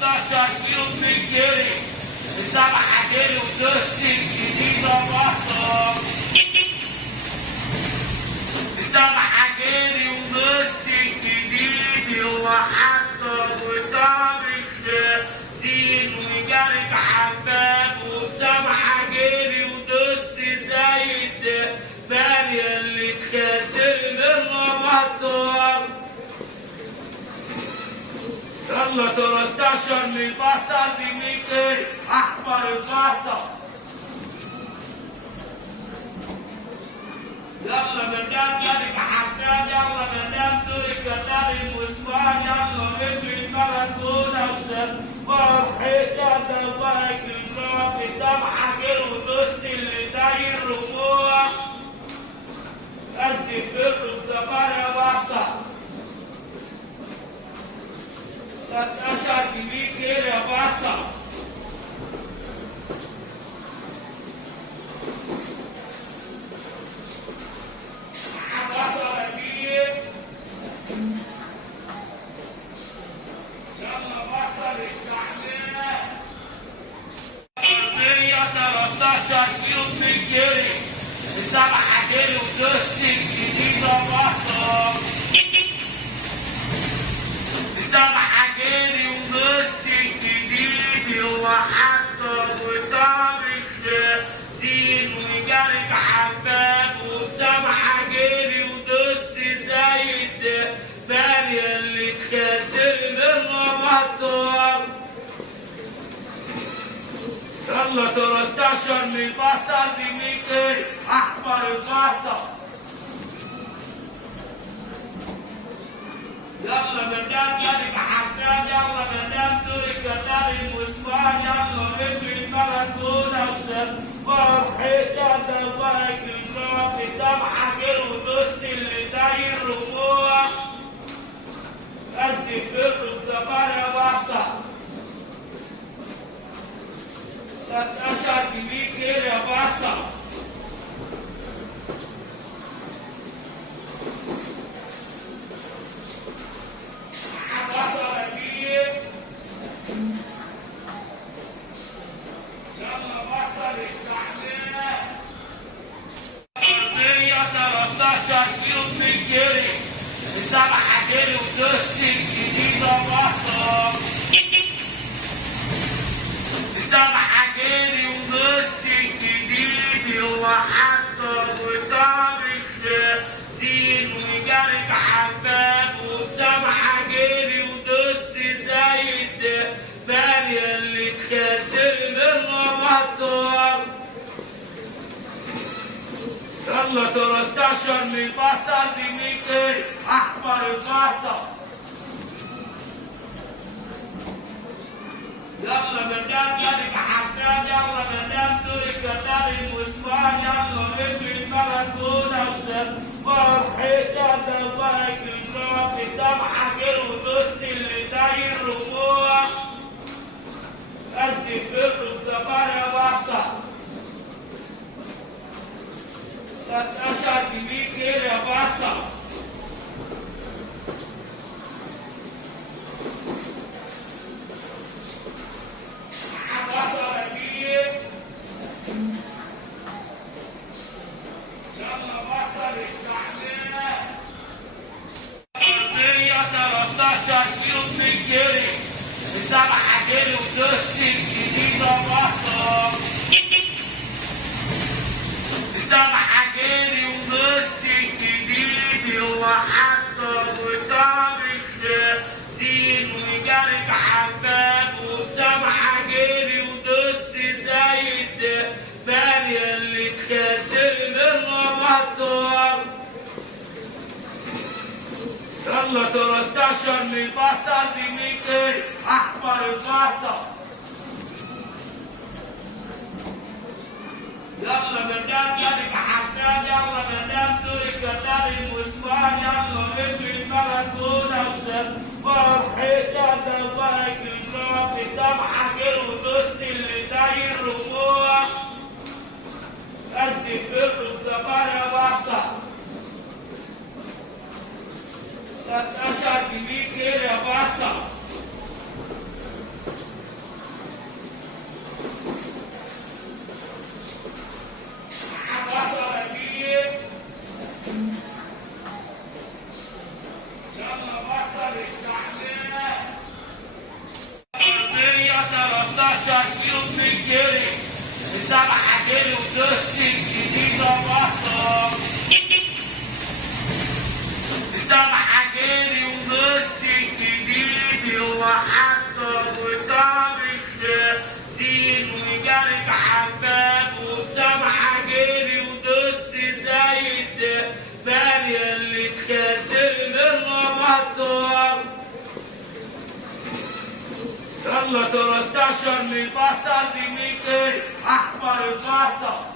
13 كيلو بنجري، 7 كيلو ودوست الجديدة بطل، 7 كيلو ودوست الجديد وحصل وطابق دين وجارك حباب، و7 كيلو ودوست زايد بانية اللي تخسر للمبطل. يلا 13 من البصل ب100 احمر البصل. يلا مدام جارك حماد، يلا مدام سوري كتاب المسوان، يلا مثل الماراثون فرحتها تبارك الله. 7 كيلو ونص اللي زي الرجوع قد كيلو الزمان يا بطل. 13 كيلو يا بطل. يلا بطل استعمال 113 كيلو بنجري، 7 كيلو ودوست الجديدة بطل، 7 كيلو ودوست الجديد وحصل وطابق دين وجارك حباب، و7 كيلو ودوست زايد بانية اللي تخسر للمبطل. يلا 13 من البصل ب100 احمر البصل. يلا مدام جارك حماد، يلا مدام سوري كتاب المسوان، يلا مثل الماراثون فرحتها تبارك الله. 7 كيلو ونص اللي زي الرجوع قد كيلو الزمان يا بطل. 13 كيلو يا بطل. يلا بطل استعمال 113 كيلو بنجري، 7 كيلو ودوست الجديدة بطل، 7 كيلو ودوست الجديد وحصل وطابق دين وجارك حباب، و7 كيلو ودوست زايد بانية اللي تخسر للمبطل. يلا 13 من البصل ب100 احمر البصل. يلا مدام جارك حماد، يلا مدام سوري كتاب المسوان، يلا مثل الماراثون فرحتها تبارك الله. 7 كيلو ونص اللي زي الرجوع قد كيلو الزمان يا بطل. 13 كيلو يا بطل. يلا بطل استعمال 113 كيلو بنجري، 7 كيلو ودوست الجديدة بطل، 7 كيلو ودوست الجديد وحصل وطابق دين وجارك حباب، و7 كيلو ودوست زايد بانية اللي تخسر للمبطل. يلا 13 من البصل ب100 احمر البصل. يلا مدام جارك حماد، يلا مدام سوري كتاب المسوان، يلا مثل الماراثون فرحتها تبارك الله. 7 كيلو ونص اللي زي الرجوع قد كيلو الزمان يا بطل. 13 كيلو يا بطل. 13 كيلو بنجري 7 كيلو ودست الجديدة بطل 7 كيلو ودست الجديد وحصل وصار الدين وجالك حباب و7 كيلو ودست زي الدبانية اللي تخسر للمطر يلا 13 من بصل ب 200 احمر البصل